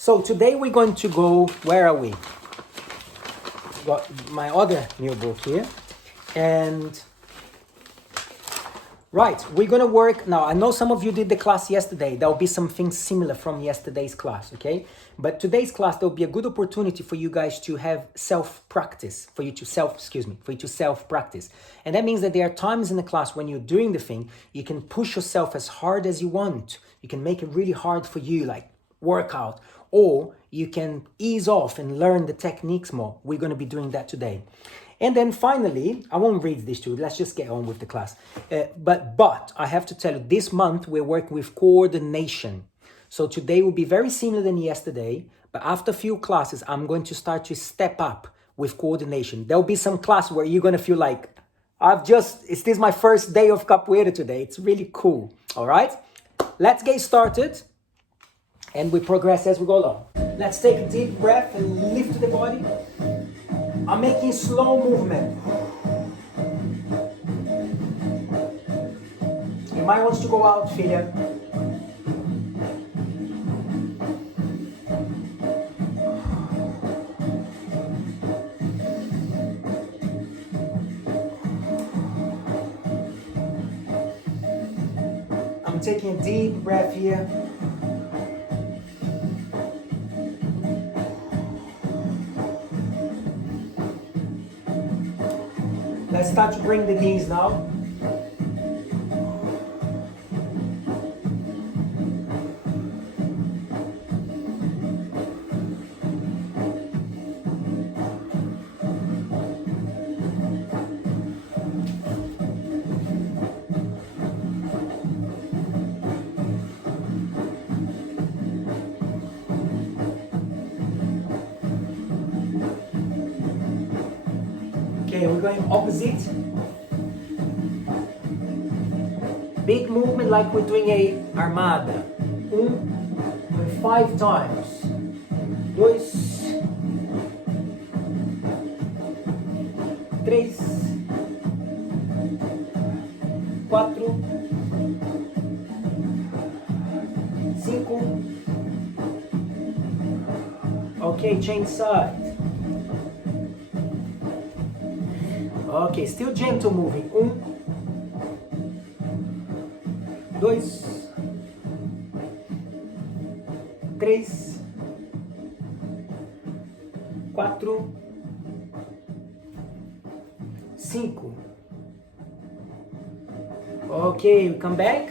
So today we're going to go, where are we? Got my other new book here. And right, we're going to work, now I know some of you did the class yesterday. There'll be some things similar from yesterday's class, okay? But today's class, there'll be a good opportunity for you guys to have self-practice, for you to self-practice. And that means that there are times in the class when you're doing the thing, you can push yourself as hard as you want. You can make it really hard for you, like workout, or you can ease off and learn the techniques more. We're going to be doing that today. And then finally, I won't read this to you. Let's just get on with the class. But I have to tell you, this month we're working with coordination. So today will be very similar than yesterday, but after a few classes, I'm going to start to step up with coordination. There'll be some class where you're going to feel like, this is my first day of capoeira today. It's really cool. All right, let's get started. And we progress as we go along. Let's take a deep breath and lift the body. I'm making slow movement. You might want to go out, filha. I'm taking a deep breath here. Let's start to bring the knees now. Okay, we're going opposite. Big movement like we're doing a armada. 5 times. 2, 3, 4, 5. Okay, change side. Okay, still gentle moving. 1, 2, 3, 4, 5. Okay, we come back.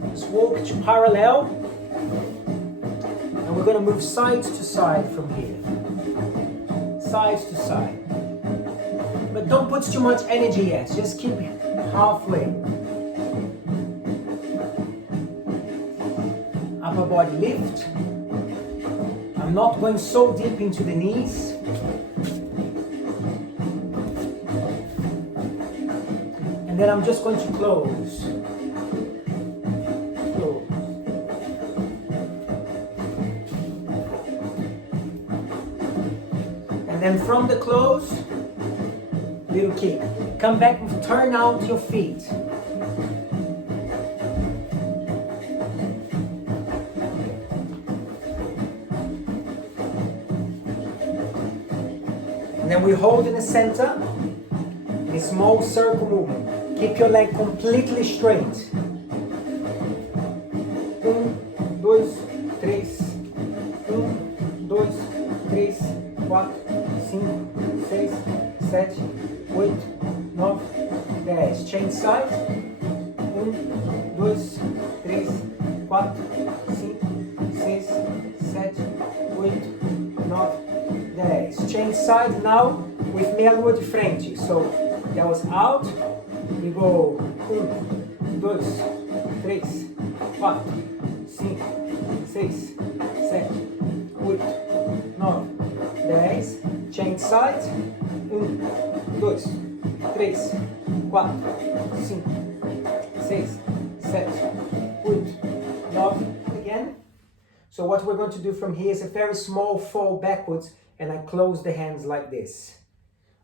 Let's walk to parallel. And we're going to move side to side from here. Side to side. But don't put too much energy yet. Just keep halfway. Upper body lift. I'm not going so deep into the knees. And then I'm just going to close. Close. And then from the close, little kick. Come back and turn out your feet. And then we hold in the center, in a small circle movement. Keep your leg completely straight. 1, 2, 3. 1, 2, 3, 4, 5, 6, 7, 8, 9, 10. Change side. 1, 2, 3, 4, 5, 6, 7, 8, 9, 10. Change side now with meia lua de frente. So that was out. We go 1, 2, 3, 4, 5, 6, 7, 8, 9, 10. Change side. 1, 2, 3, 4, 5, 6, 7, 8, 9. Again. So what we're going to do from here is a very small fall backwards, and I close the hands like this.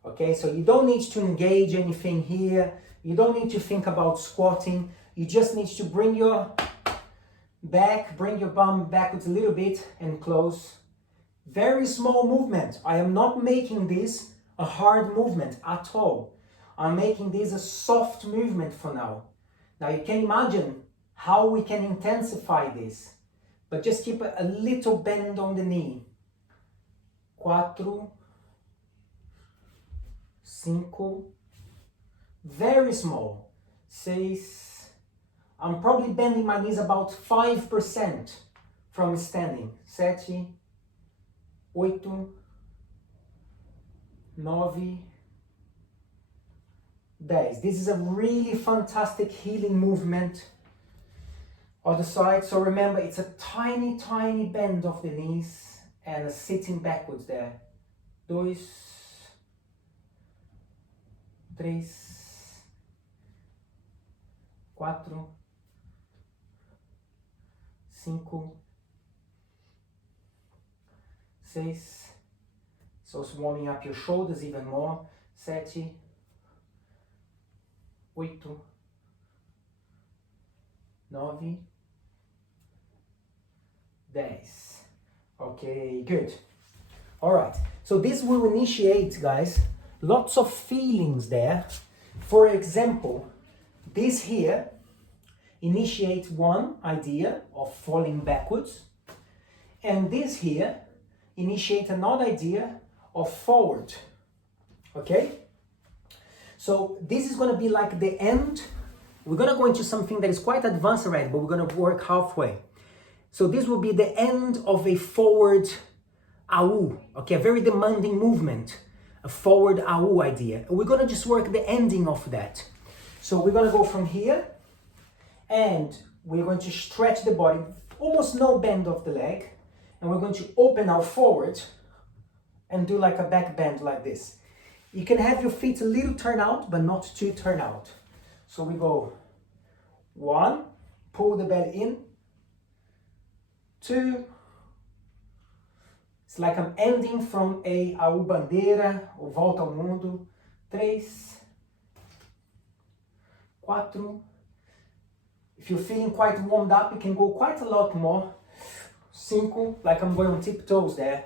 Okay, so you don't need to engage anything here. You don't need to think about squatting. You just need to bring your back, bring your bum backwards a little bit and close. Very small movement. I am not making this a hard movement at all. I'm making this a soft movement for now. Now you can imagine how we can intensify this, but just keep a little bend on the knee. 4, 5, very small. 6, I'm probably bending my knees about 5% from standing. 7, 8, 9, 10. This is a really fantastic healing movement. Other side, so remember it's a tiny, tiny bend of the knees and a sitting backwards there. 2, 3, 4, 5, 6. So it's warming up your shoulders even more. 7, 8, 9, 10. Okay, good. All right, so this will initiate, guys, lots of feelings there. For example, this here initiates one idea of falling backwards, and this here initiates another idea of forward. Okay? So this is going to be like the end. We're going to go into something that is quite advanced already, but we're going to work halfway. So this will be the end of a forward AU, okay, a very demanding movement, a forward AU idea. And we're going to just work the ending of that. So we're going to go from here, and we're going to stretch the body, almost no bend of the leg, and we're going to open our forward and do like a back bend like this. You can have your feet a little turn out, but not too turn out. So we go 1, pull the belly in, 2, it's like I'm ending from a AU bandeira or volta ao mundo. 3, 4. If you're feeling quite warmed up, you can go quite a lot more. 5, like I'm going on tiptoes there.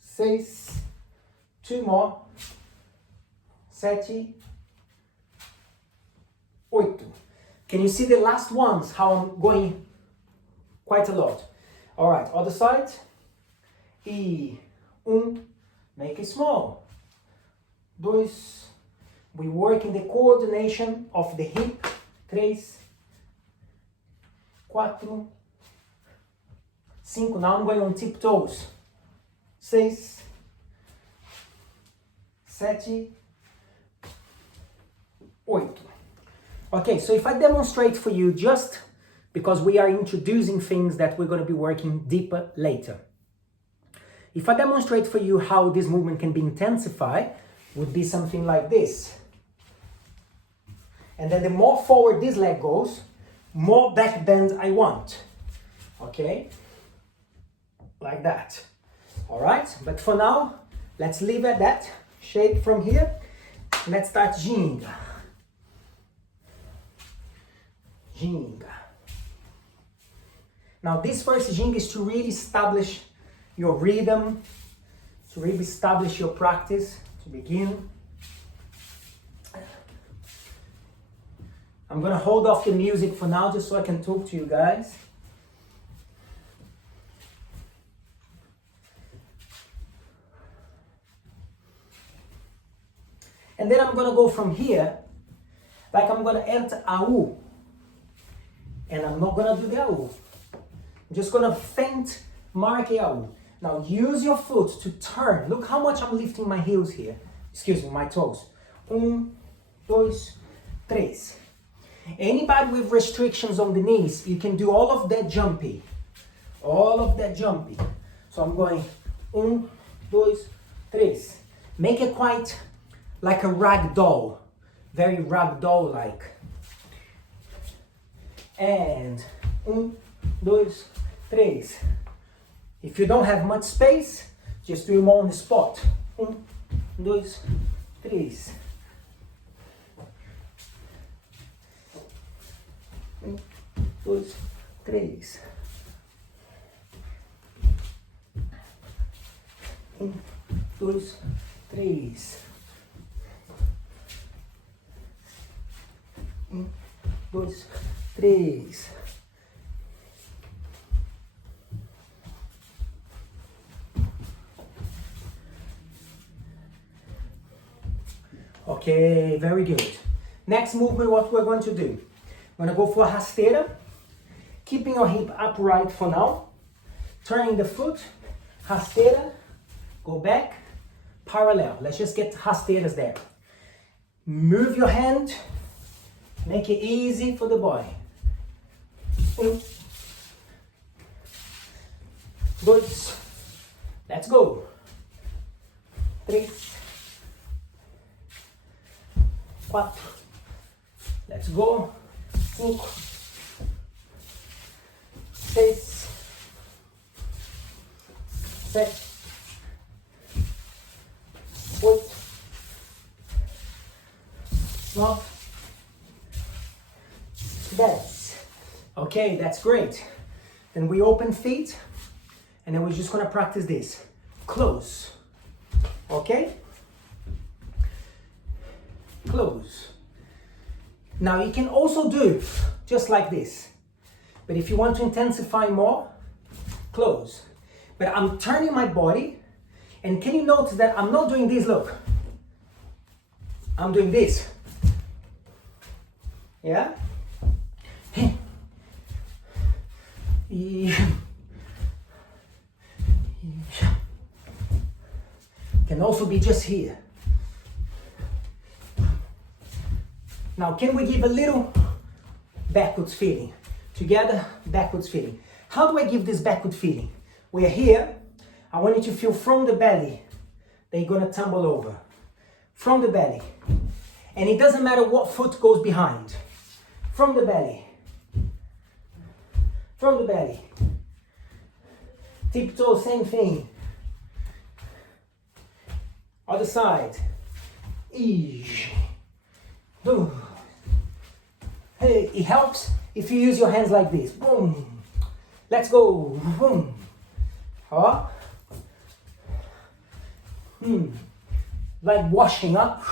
6, 2 more. 7, 8. Can you see the last ones, how I'm going quite a lot? All right, other side. E 1, make it small. 2, we work in the coordination of the hip. 3, 4, 5, now I'm going on tiptoes. 6, 7, 8. Okay, so if I demonstrate for you, just because we are introducing things that we're going to be working deeper later. If I demonstrate for you how this movement can be intensified, would be something like this. And then the more forward this leg goes, more back bend I want. Okay? Like that. All right? But for now, let's leave at that shape from here. Let's start Ginga. Ginga. Now this first Ginga is to really establish your rhythm, to really establish your practice, to begin. I'm going to hold off the music for now just so I can talk to you guys. And then I'm going to go from here, like I'm going to enter AU. And I'm not going to do the AU. I'm just going to feint mark AU. Now use your foot to turn. Look how much I'm lifting my heels here. Excuse me, my toes. 1, 2, 3. Anybody with restrictions on the knees, you can do all of that jumpy. All of that jumpy. So I'm going 1, 2, 3. Make it quite like a rag doll. Very rag doll like. And 1, 2, 3. If you don't have much space, just do more on the spot. 1, 2, 3. 1, 2, 3. 1, 2, 3. 1, 2, 3. Okay, very good. Next movement, what we're going to do. We're going to go for a rasteira, keeping your hip upright for now, turning the foot, rasteira, go back, parallel. Let's just get rasteiras there. Move your hand, make it easy for the body. 1, 2, let's go. 3, 4, let's go. 5, 6, 7, 8, 9, 10. Okay, that's great. Then we open feet, and then we're just gonna practice this. Close. Okay? Close. Now you can also do just like this. But if you want to intensify more, close. But I'm turning my body, and can you notice that I'm not doing this, look. I'm doing this. Yeah? Can also be just here. Now, can we give a little backwards feeling? Together, backwards feeling. How do I give this backward feeling? We are here. I want you to feel from the belly that you're gonna tumble over. From the belly. And it doesn't matter what foot goes behind. From the belly. From the belly. Tiptoe, same thing. Other side. Eesh. Hey, it helps if you use your hands like this. Boom. Let's go. Boom. Ó. Like washing up.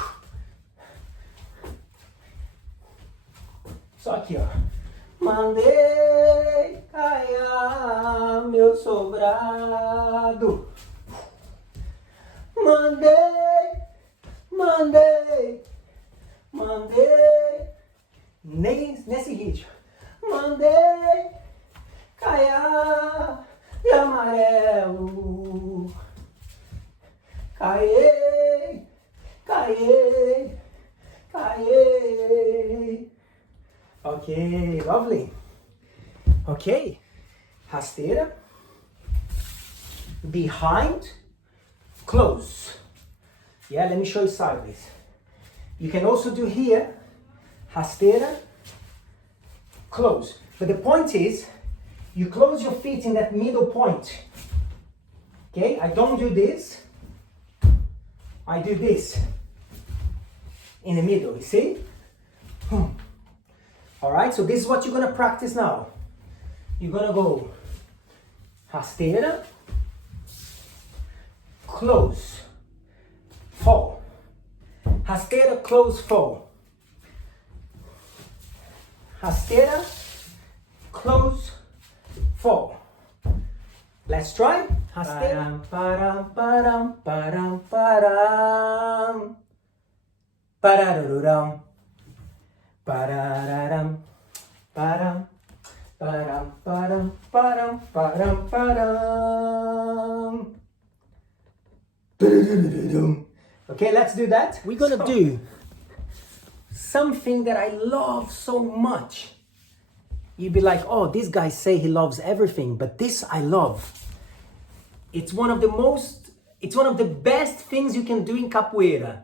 Só aqui, ó. Mandei cair meu sobrado. Mandei. Nesse ritmo. Mandei cair de amarelo. Caiei. Okay, lovely. Okay, rasteira. Behind, close. Yeah, let me show you sideways. You can also do here, rasteira, close. But the point is, you close your feet in that middle point. Okay, I don't do this. I do this. In the middle, you see? Alright, so this is what you're going to practice now. You're going to go rasteira, close, fall. Rasteira, close, fall. Rasteira, close, fall. Let's try. Rasteira. Param, param, param, param. Pararuram. Pararam. Param. Param, param, param, param, param. Okay, let's do that. We're gonna do something that I love so much. You'd be like, oh, these guys say he loves everything, but this I love. It's one of the best things you can do in capoeira.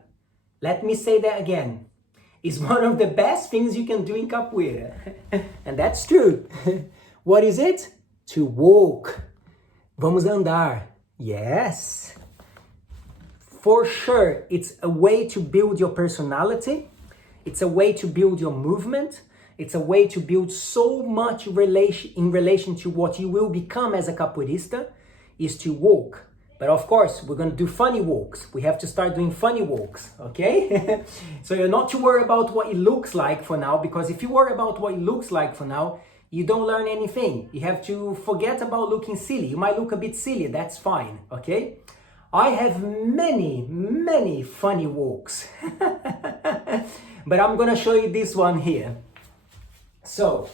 Let me say that again. It's one of the best things you can do in capoeira. And that's true. What is it? To walk. Vamos andar. Yes. For sure, it's a way to build your personality. It's a way to build your movement. It's a way to build so much relation in relation to what you will become as a capoeirista, is to walk. But of course, we're going to do funny walks. We have to start doing funny walks, okay? So you're not to worry about what it looks like for now, because if you worry about what it looks like for now, you don't learn anything. You have to forget about looking silly. You might look a bit silly, that's fine, okay? I have many funny walks. But I'm going to show you this one here. So,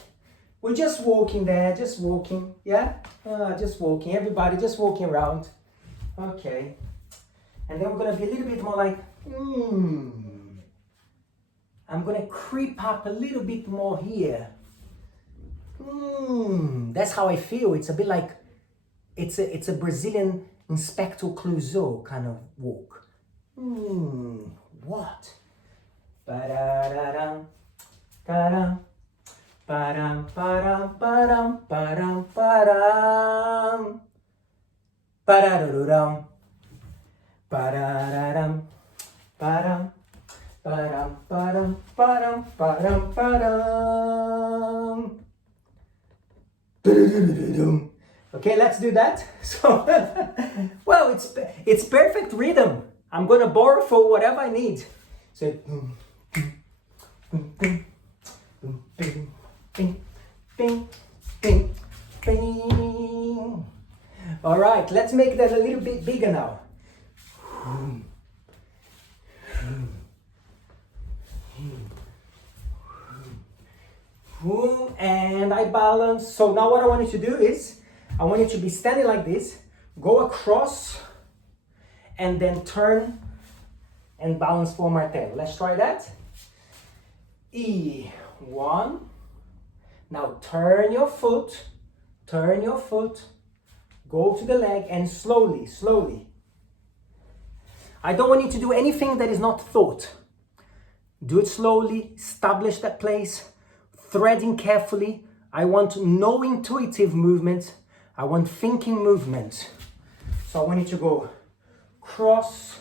we're just walking there, just walking, yeah? Just walking, everybody just walking around. Okay, and then we're gonna be a little bit more like, I'm gonna creep up a little bit more here. That's how I feel. It's a bit like, it's a Brazilian Inspector Clouseau kind of walk. What? Ba-da-da-dum, da-dum, ba-dum, ba-dum, ba-dum, ba-dum, ba-dum. Ba-da-da-da-dum, ba-da-da-dum, ba-dum, ba-dum, ba-dum, ba-dum, ba-dum, ba-dum. Ba-da-da-da-dum. Okay, let's do that. So, well, it's perfect rhythm. I'm gonna borrow for whatever I need. So, bing, bing, bing, bing, bing, bing. All right, let's make that a little bit bigger now. And I balance. So now what I want you to do is, I want you to be standing like this, go across, and then turn and balance for martello. Let's try that. E1. Now turn your foot, go to the leg and slowly. I don't want you to do anything that is not thought. Do it slowly, establish that place, threading carefully. I want no intuitive movement. I want thinking movement. So I want you to go cross,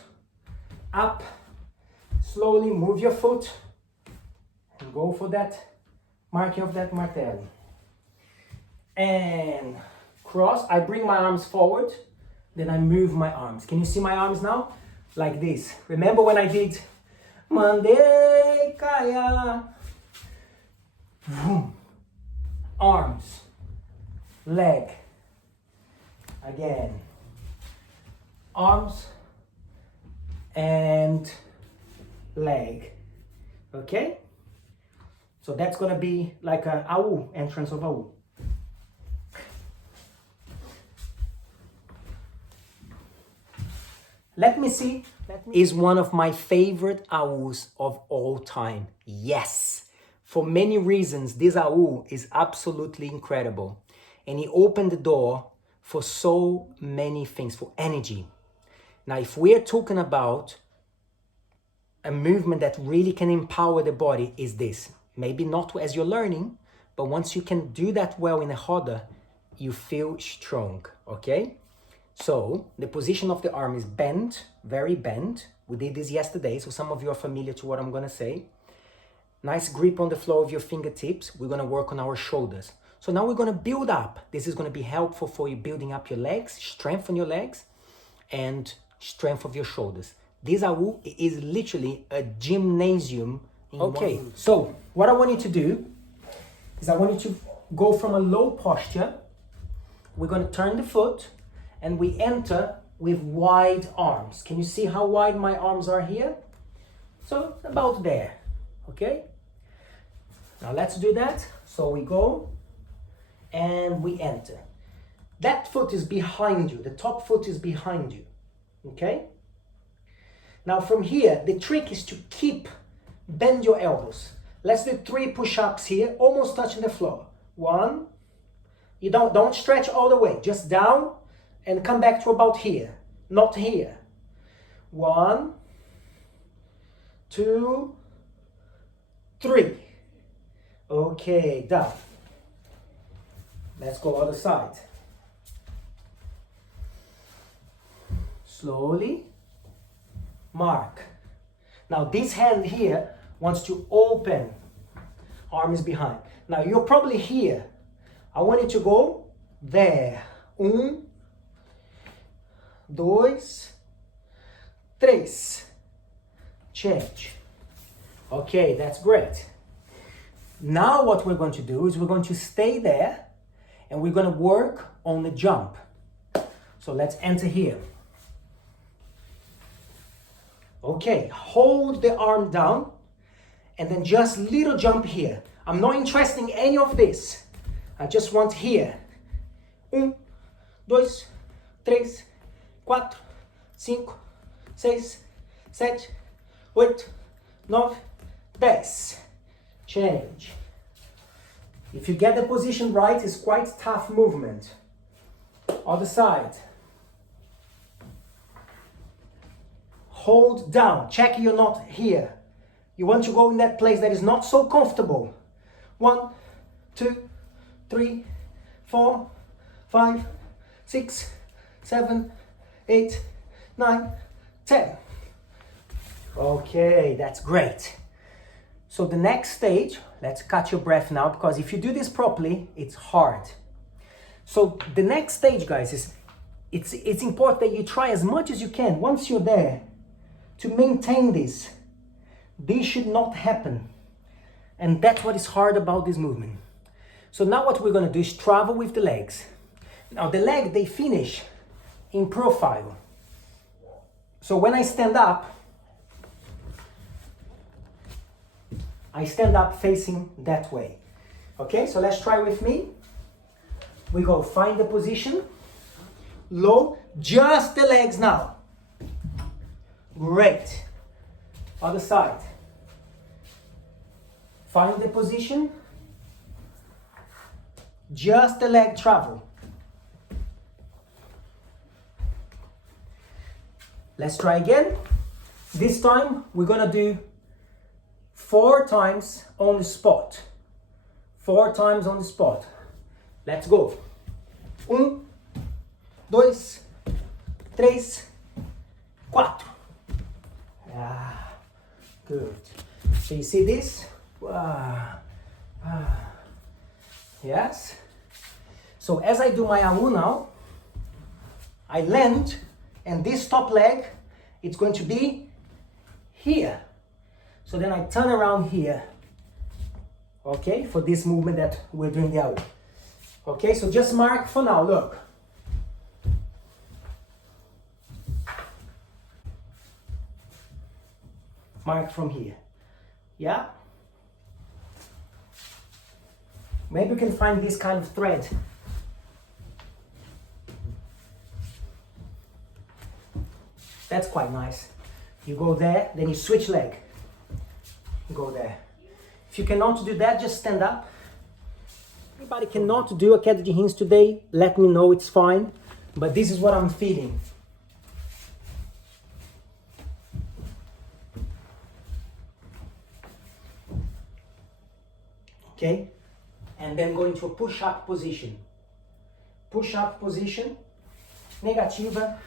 up, slowly move your foot and go for that marking of that martello. And cross, I bring my arms forward, then I move my arms. Can you see my arms now? Like this. Remember when I did Mande Kaya? Arms, leg, again, arms and leg, okay? So that's gonna be like a AU, entrance of AU. Let me see. Is one of my favorite AUs of all time. Yes. For many reasons, this AU is absolutely incredible. And he opened the door for so many things, for energy. Now, if we're talking about a movement that really can empower the body, is this. Maybe not as you're learning, but once you can do that well in a roda, you feel strong, okay? So the position of the arm is bent, very bent. We did this yesterday, so some of you are familiar to what I'm gonna say. Nice grip on the floor of your fingertips. We're gonna work on our shoulders. So now we're gonna build up. This is gonna be helpful for you building up your legs, strengthen your legs, and strength of your shoulders. This AU is literally a gymnasium. Okay, so what I want you to do is I want you to go from a low posture. We're gonna turn the foot and we enter with wide arms. Can you see how wide my arms are here? So about there, okay? Now let's do that. So we go and we enter. That foot is behind you. The top foot is behind you, okay? Now from here, the trick is to bend your elbows. Let's do 3 push-ups here, almost touching the floor. 1, you don't stretch all the way, just down and come back to about here, not here. 1, 2, 3. Okay, done. Let's go other side. Slowly, mark. Now this hand here wants to open Arms behind. Now you're probably here. I want you to go there. 1, 2, 3. Change. Okay, that's great. Now what we're going to do is we're going to stay there and we're going to work on the jump. So let's enter here. Okay, hold the arm down and then just little jump here. I'm not interested in any of this. I just want here. 1, 2, 3, 4, 5, 6, 7, 8, 9, 10. Change. If you get the position right, it's quite tough movement. Other side. Hold down. Check you're not here. You want to go in that place that is not so comfortable. 1, 2, 3, 4, 5, 6, 7, 8, 9, 10. Okay, that's great. So the next stage, let's catch your breath now, because if you do this properly, it's hard. So the next stage, guys, is it's important that you try as much as you can once you're there to maintain this. This should not happen. And that's what is hard about this movement. So now what we're going to do is travel with the legs. Now the leg, they finish in profile. So when I stand up facing that way. Okay, so let's try with me. We go find the position. Low, just the legs now. Great. Other side. Find the position. Just the leg travel. Let's try again. This time we're gonna do 4 times on the spot. 4 times on the spot. Let's go. 1, 2, 3, 4. Good. So you see this? Yes. So as I do my AU now, I land, and this top leg, it's going to be here. So then I turn around here. Okay, for this movement that we're doing the AU. Okay, so just mark for now, look. Mark from here. Yeah? Maybe you can find this kind of thread. That's quite nice. You go there, then you switch leg. Go there. If you cannot do that, just stand up. Anybody cannot do a queda de rins today, let me know, it's fine. But this is what I'm feeling. Okay? And then go into a push-up position. Push-up position, negativa,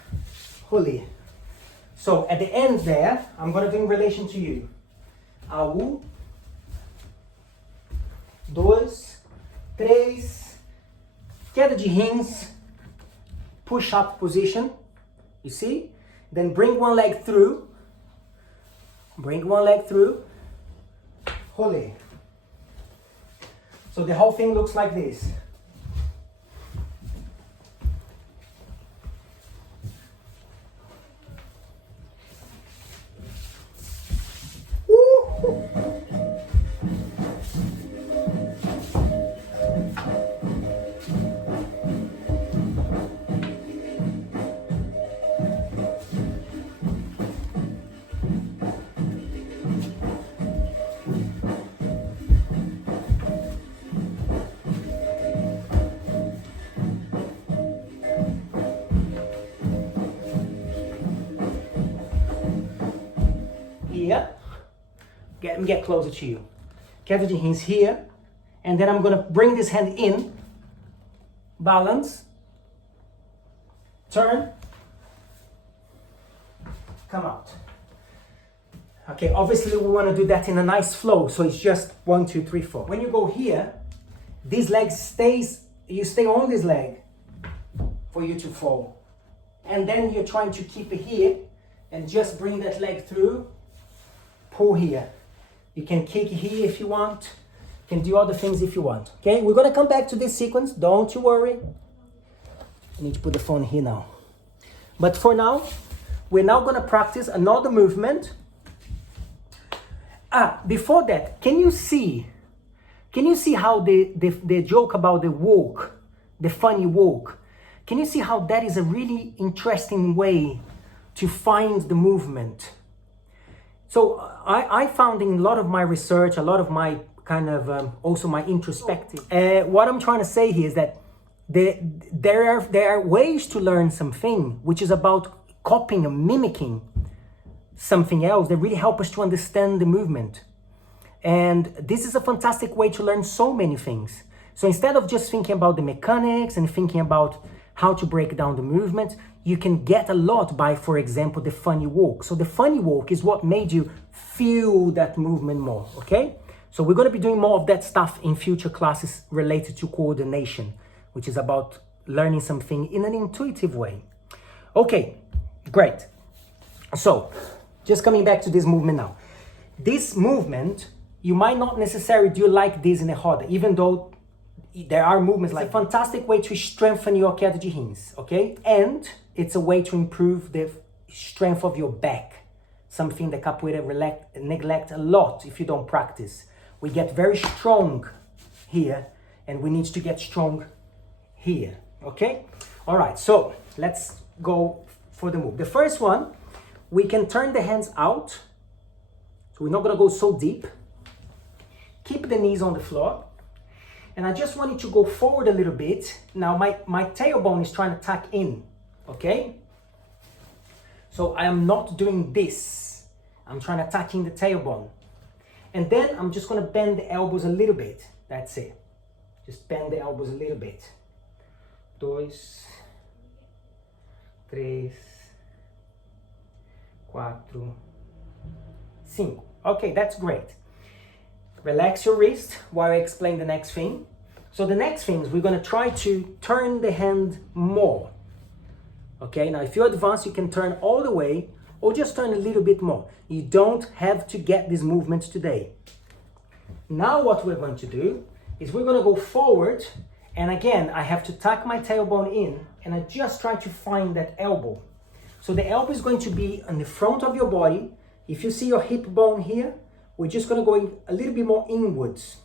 rolê. So at the end there, I'm going to do in relation to you. AU, 2, 3, queda de rins, push-up position. You see? Then bring one leg through. Bring one leg through. Rolê. So the whole thing looks like this. Here, let me get closer to you. Queda de rins here, and then I'm gonna bring this hand in, balance, turn, come out. Okay, obviously we want to do that in a nice flow, so it's just 1, 2, 3, 4. When you go here, this leg you stay on this leg for you to fall. And then you're trying to keep it here and just bring that leg through, pull here. You can kick here if you want, you can do other things if you want. Okay, we're gonna come back to this sequence, don't you worry. I need to put the phone here now. But for now, we're now gonna practice another movement. Before that, can you see how the joke about the walk, the funny walk, can you see how that is a really interesting way to find the movement? So I found in a lot of my research, a lot of my kind of, also my introspective, what I'm trying to say here is that there are ways to learn something which is about copying and mimicking something else that really help us to understand the movement. And this is a fantastic way to learn so many things. So instead of just thinking about the mechanics and thinking about how to break down the movement, you can get a lot by, for example, the funny walk. So the funny walk is what made you feel that movement more, okay? So we're gonna be doing more of that stuff in future classes related to coordination, which is about learning something in an intuitive way. Okay, great. So, just coming back to this movement now. This movement, you might not necessarily do like this in a roda, even though there are movements like... It's a fantastic way to strengthen your queda de rins, okay? And it's a way to improve the strength of your back, something that capoeira neglect a lot if you don't practice. We get very strong here, and we need to get strong here, okay? All right, so let's go for the move. The first one, we can turn the hands out. So we're not gonna go so deep. Keep the knees on the floor. And I just want you to go forward a little bit. Now my tailbone is trying to tuck in, okay? So I am not doing this. I'm trying to tuck in the tailbone. And then I'm just gonna bend the elbows a little bit. That's it. Just bend the elbows a little bit. 2, 3, 4, 5. Okay, that's great. Relax your wrist while I explain the next thing. So the next thing is we're gonna try to turn the hand more. Okay, now if you're advanced, you can turn all the way or just turn a little bit more. You don't have to get these movements today. Now what we're going to do is we're gonna go forward, and again, I have to tuck my tailbone in, and I just try to find that elbow. So the elbow is going to be on the front of your body. If you see your hip bone here, we're just gonna go in a little bit more inwards,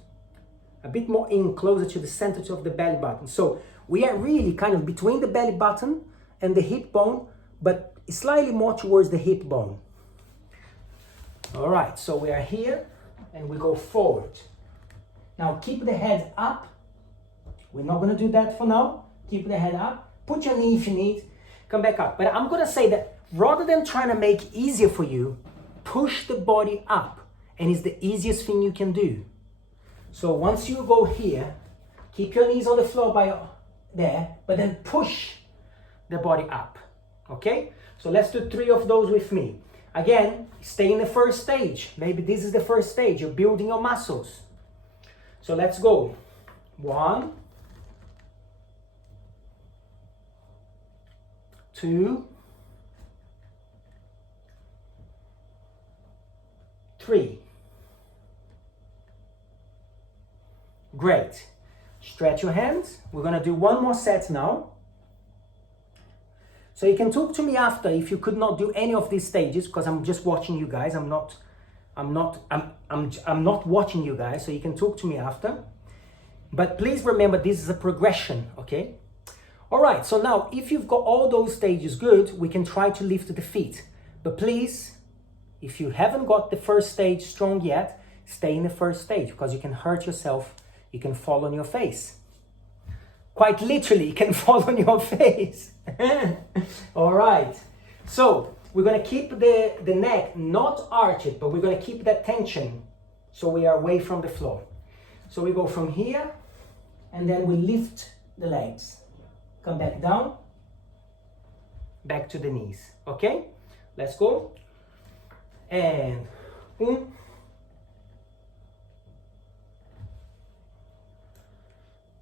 a bit more in, closer to the center of the belly button. So we are really kind of between the belly button and the hip bone, but slightly more towards the hip bone. All right, so we are here and we go forward. Now keep the head up. We're not gonna do that for now. Keep the head up. Put your knee if you need. Come back up. But I'm gonna say that rather than trying to make it easier for you, push the body up, and it's the easiest thing you can do. So once you go here, keep your knees on the floor by there, but then push the body up, okay? So let's do 3 of those with me. Again, stay in the first stage. Maybe this is the first stage. You're building your muscles. So let's go. 1, 2, 3. Great. Stretch your hands. We're gonna do 1 more set now. So you can talk to me after if you could not do any of these stages, because I'm just watching you guys. I'm not watching you guys, so you can talk to me after. But please remember, this is a progression, okay? All right, so now if you've got all those stages good, we can try to lift the feet. But please, if you haven't got the first stage strong yet, stay in the first stage, because you can hurt yourself. You can fall on your face. Quite literally, you can fall on your face. All right. So we're going to keep the neck not arched, but we're going to keep that tension so we are away from the floor. So we go from here, and then we lift the legs. Come back down, back to the knees. Okay? Let's go. And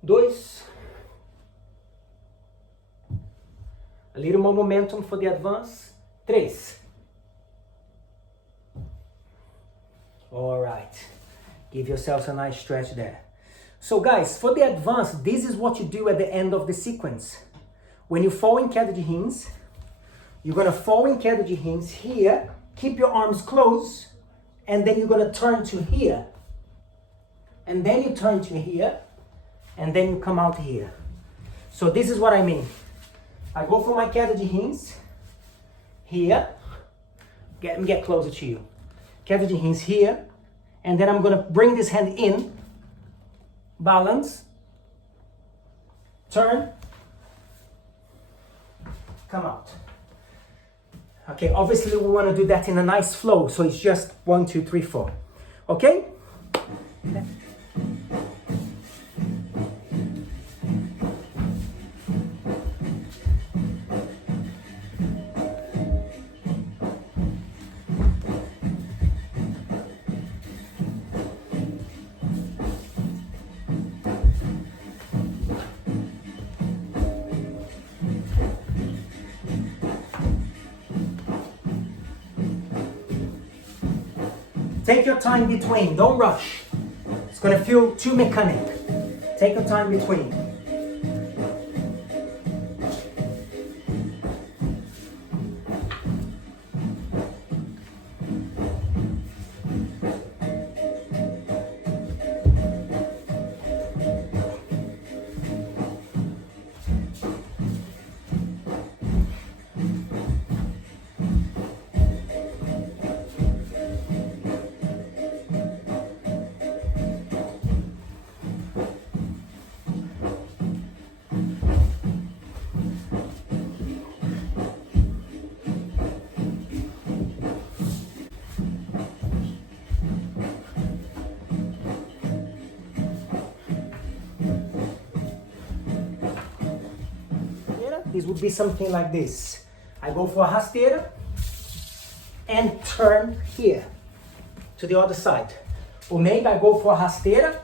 Dois. A little more momentum for the advance. Três. All right. Give yourselves a nice stretch there. So guys, for the advance, this is what you do at the end of the sequence. When you fall in queda de rins, you're going to fall in queda de rins here, keep your arms closed, and then you're going to turn to here. And then you turn to here, and then you come out here. So this is what I mean. I go for my queda de rins, here, let me get closer to you. Queda de rins here, and then I'm going to bring this hand in, balance, turn, come out. Okay, obviously we want to do that in a nice flow, so it's just 1, 2, 3, 4. Okay? Take your time between, don't rush. It's gonna feel too mechanic. Take your time between. This would be something like this. I go for a rasteira and turn here to the other side. Or maybe I go for a rasteira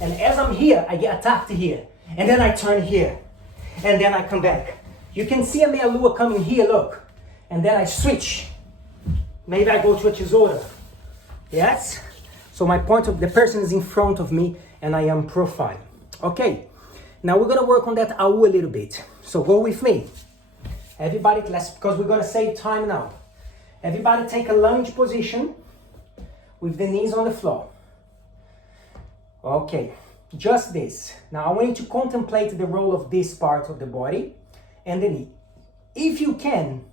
and as I'm here, I get attacked here. And then I turn here. And then I come back. You can see a meia lua coming here, look. And then I switch. Maybe I go to a tesoura. Yes? So my point of the person is in front of me and I am profile. Okay. Now we're going to work on that AU a little bit. So go with me. Everybody, because we're going to save time now. Everybody take a lunge position with the knees on the floor. Okay, just this. Now I want you to contemplate the role of this part of the body and the knee. If you can,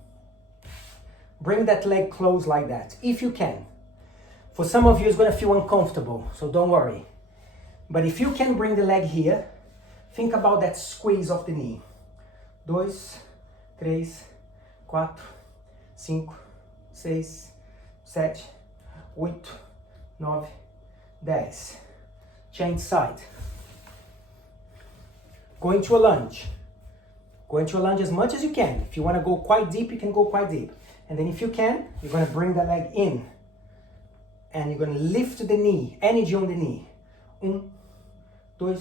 bring that leg close like that. If you can. For some of you, it's going to feel uncomfortable, so don't worry. But if you can bring the leg here, think about that squeeze of the knee. 2, 3, 4, 5, 6, 7, 8, 9, 10. Change side. Go into a lunge. Go into a lunge as much as you can. If you want to go quite deep, you can go quite deep. And then if you can, you're going to bring the leg in. And you're going to lift the knee, energy on the knee. 1, 2,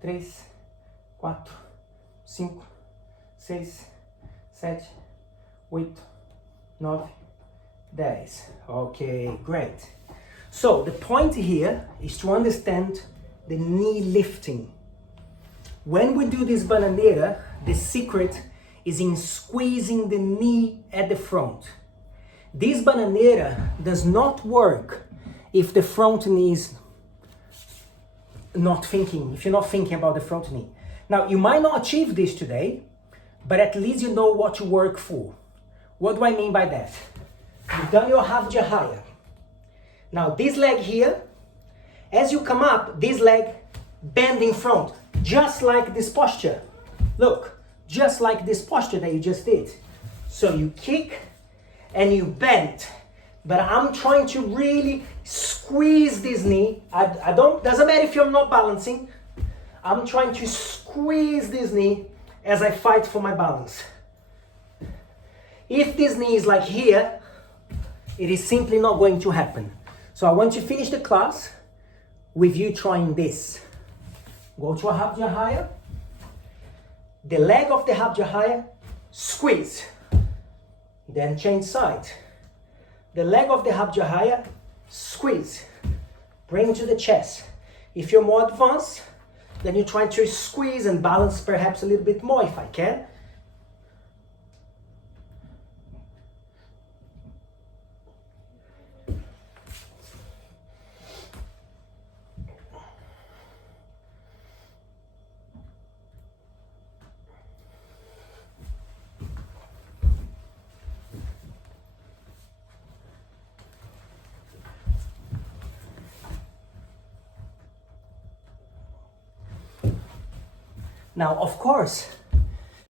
3, 4, 5, 6, 7, 8, 9, 10. Okay, great. So the point here is to understand the knee lifting. When we do this bananeira, the secret is in squeezing the knee at the front. This bananeira does not work if the front knee is not thinking, if you're not thinking about the front knee. Now, you might not achieve this today, but at least you know what to work for. What do I mean by that? You've done your half jahaya. Now, this leg here, as you come up, this leg bend in front, just like this posture. Look, just like this posture that you just did. So you kick and you bend. But I'm trying to really squeeze this knee. Doesn't matter if you're not balancing. I'm trying to squeeze this knee as I fight for my balance. If this knee is like here, It is simply not going to happen. So I want to finish the class with you trying this. Go to a Habja higher. The leg of the Habja higher, squeeze. Then change side. The leg of the Habja higher, squeeze. Bring to the chest. If you're more advanced, then you're trying to squeeze and balance perhaps a little bit more if I can. Now, of course,